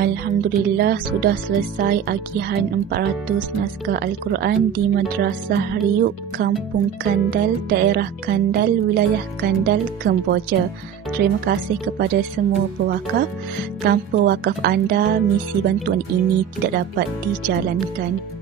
Alhamdulillah sudah selesai agihan 400 naskah Al-Quran di Madrasah Riuk, Kampung Kandal, daerah Kandal, wilayah Kandal, Kemboja. Terima kasih kepada semua pewakaf. Tanpa wakaf anda, misi bantuan ini tidak dapat dijalankan.